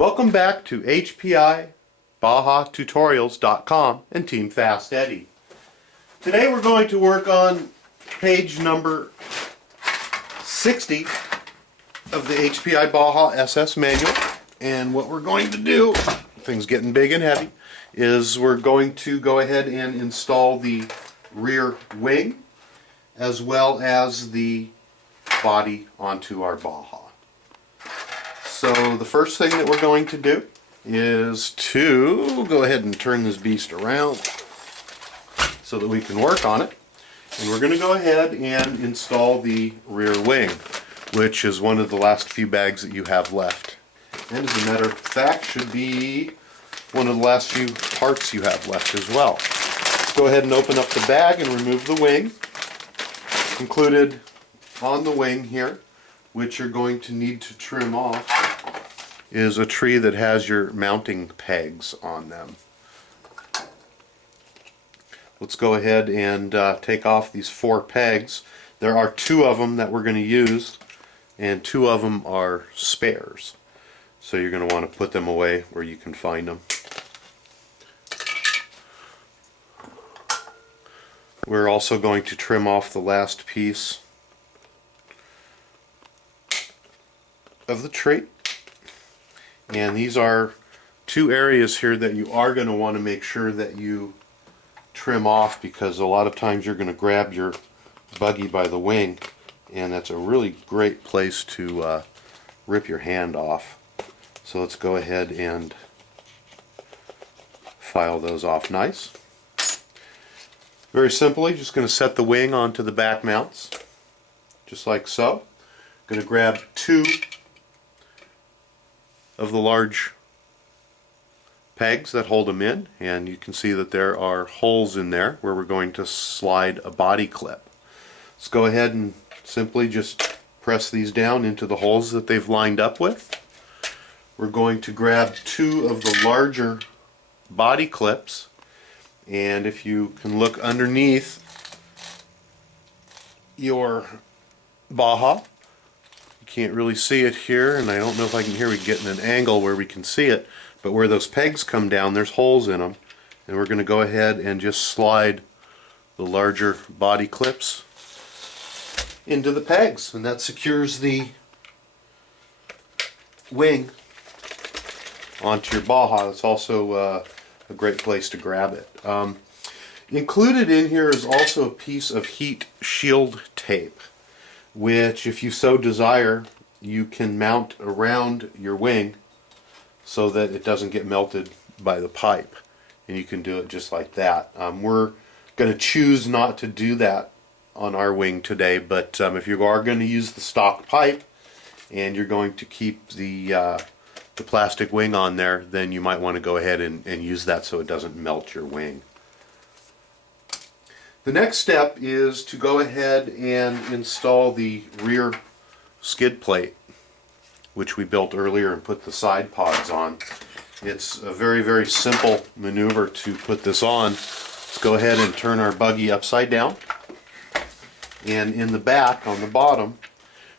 Welcome back to HPI Baja Tutorials.com and Team Fast Eddy. Today we're going to work on page number 60 of the HPI Baja SS manual, and what we're going to do, things getting big and heavy, is we're going to go ahead and install the rear wing as well as the body onto our Baja. So the first thing that we're going to do is to go ahead and turn this beast around so that we can work on it. And we're going to go ahead and install the rear wing, which is one of the last few bags that you have left. And as a matter of fact, should be one of the last few parts you have left as well. Let's go ahead and open up the bag and remove the wing. Included on the wing here, which you're going to need to trim off, is a tree that has your mounting pegs on them. Let's go ahead and take off these 4 pegs. There are 2 of them that we're going to use, and 2 of them are spares. So you're going to want to put them away where you can find them. We're also going to trim off the last piece of the tree. And these are 2 areas here that you are going to want to make sure that you trim off, because a lot of times you're going to grab your buggy by the wing, and that's a really great place to rip your hand off. So let's go ahead and file those off nice. Very simply, just going to set the wing onto the back mounts, just like so. Going to grab 2 of the large pegs that hold them in, and you can see that there are holes in there where we're going to slide a body clip. Let's go ahead and simply just press these down into the holes that they've lined up with. We're going to grab 2 of the larger body clips, and if you can look underneath your Baja, can't really see it here, and I don't know if I can we get in an angle where we can see it, but where those pegs come down, there's holes in them, and we're going to go ahead and just slide the larger body clips into the pegs, and that secures the wing onto your Baja. It's also a great place to grab it. Included in here is also a piece of heat shield tape, which, if you so desire, you can mount around your wing so that it doesn't get melted by the pipe, and you can do it just like that. We're going to choose not to do that on our wing today, but if you are going to use the stock pipe and you're going to keep the plastic wing on there, then you might want to go ahead and use that so it doesn't melt your wing. The next step is to go ahead and install the rear skid plate, which we built earlier and put the side pods on. It's a very, very simple maneuver to put this on. Let's go ahead and turn our buggy upside down. And in the back, on the bottom,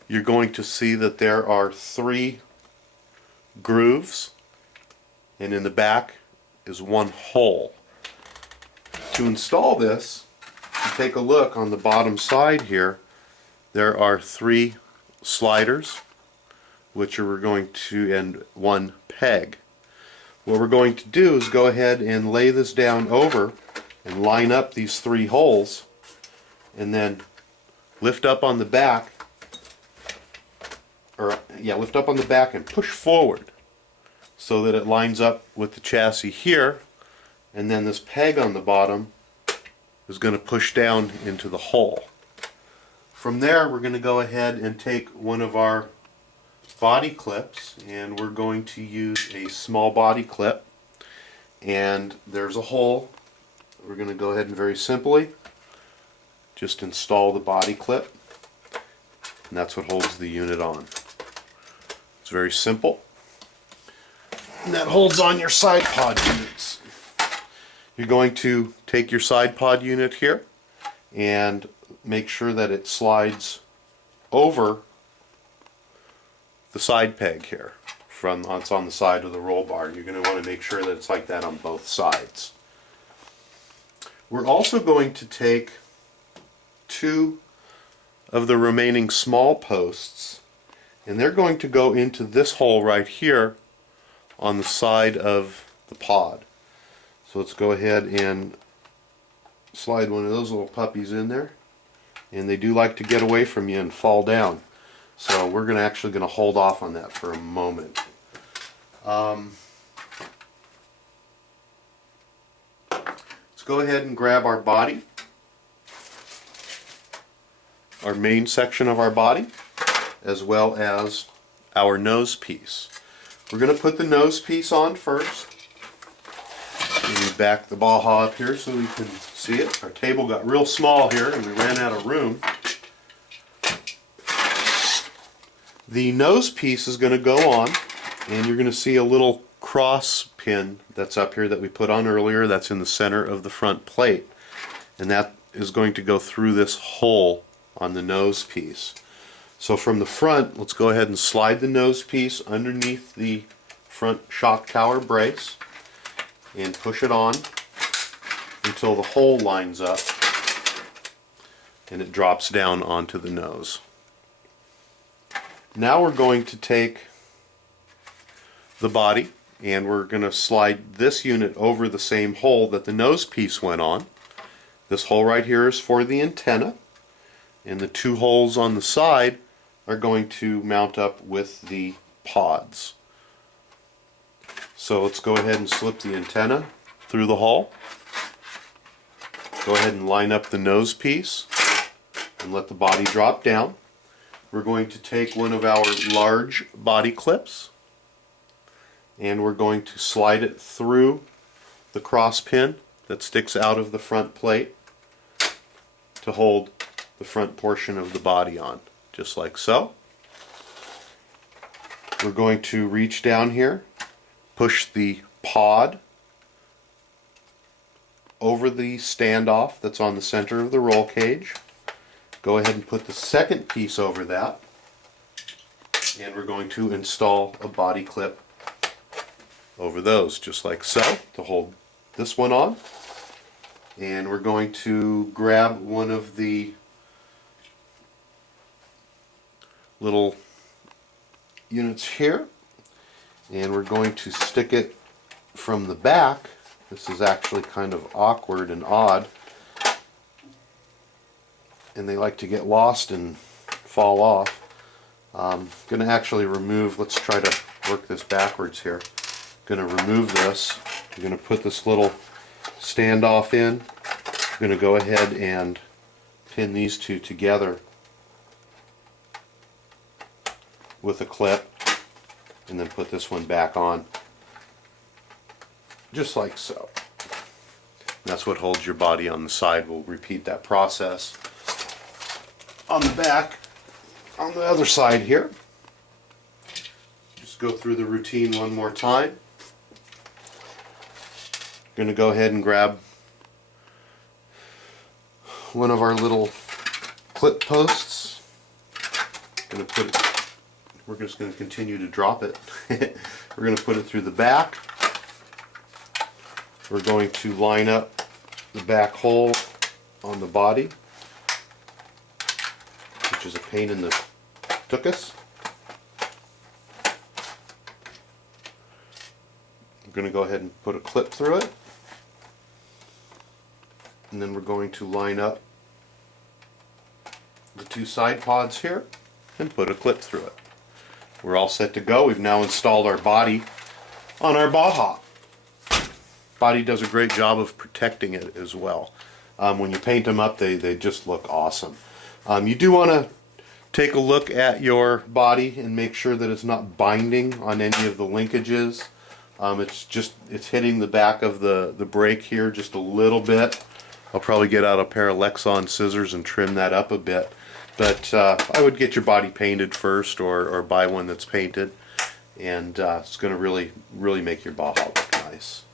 you're going to see that there are 3 grooves, and in the back is 1 hole. To install this, if you take a look on the bottom side here, there are 3 sliders, which we're going to, and 1 peg. What we're going to do is go ahead and lay this down over and line up these 3 holes, and then lift up on the back, lift up on the back and push forward so that it lines up with the chassis here, and then this peg on the bottom is going to push down into the hole. From there, we're going to go ahead and take one of our body clips, and we're going to use a small body clip, and there's a hole. We're going to go ahead and very simply just install the body clip, and that's what holds the unit on. It's very simple, and that holds on your side pod units. You're going to take your side pod unit here and make sure that it slides over the side peg here. from it's on the side of the roll bar. You're going to want to make sure that it's like that on both sides. We're also going to take 2 of the remaining small posts, and they're going to go into this hole right here on the side of the pod. So let's go ahead and slide one of those little puppies in there, and they do like to get away from you and fall down. So we're actually going to hold off on that for a moment. Let's go ahead and grab our body, our main section of our body, as well as our nose piece. We're going to put the nose piece on first. Let me back the Baja up here so we can see it. Our table got real small here and we ran out of room. The nose piece is going to go on, and you're going to see a little cross pin that's up here that we put on earlier. That's in the center of the front plate, and that is going to go through this hole on the nose piece. So from the front, let's go ahead and slide the nose piece underneath the front shock tower brace and push it on until the hole lines up and it drops down onto the nose. Now we're going to take the body and we're going to slide this unit over the same hole that the nose piece went on. This hole right here is for the antenna, and the 2 holes on the side are going to mount up with the pods. So let's go ahead and slip the antenna through the hole. Go ahead and line up the nose piece and let the body drop down. We're going to take one of our large body clips and we're going to slide it through the cross pin that sticks out of the front plate to hold the front portion of the body on, just like so. We're going to reach down here, push the pod over the standoff that's on the center of the roll cage. Go ahead and put the second piece over that, and we're going to install a body clip over those, just like so, to hold this one on. And we're going to grab one of the little units here, and we're going to stick it from the back. This is actually kind of awkward and odd, and they like to get lost and fall off. I'm going to actually remove, let's try to work this backwards here. I'm going to remove this. I'm going to put this little standoff in. I'm going to go ahead and pin these 2 together with a clip, and then put this one back on, just like so. That's what holds your body on the side. We'll repeat that process on the back, on the other side here. Just go through the routine one more time. Going to go ahead and grab one of our little clip posts. Going to put it, we're just going to continue to drop it. We're going to put it through the back. We're going to line up the back hole on the body, which is a pain in the tuchus. I'm going to go ahead and put a clip through it, and then we're going to line up the 2 side pods here and put a clip through it. We're all set to go. We've now installed our body on our Baja. Body does a great job of protecting it as well. When you paint them up, they just look awesome. You do want to take a look at your body and make sure that it's not binding on any of the linkages. It's hitting the back of the brake here just a little bit. I'll probably get out a pair of Lexan scissors and trim that up a bit. But I would get your body painted first, or buy one that's painted, and it's going to really make your Baja look nice.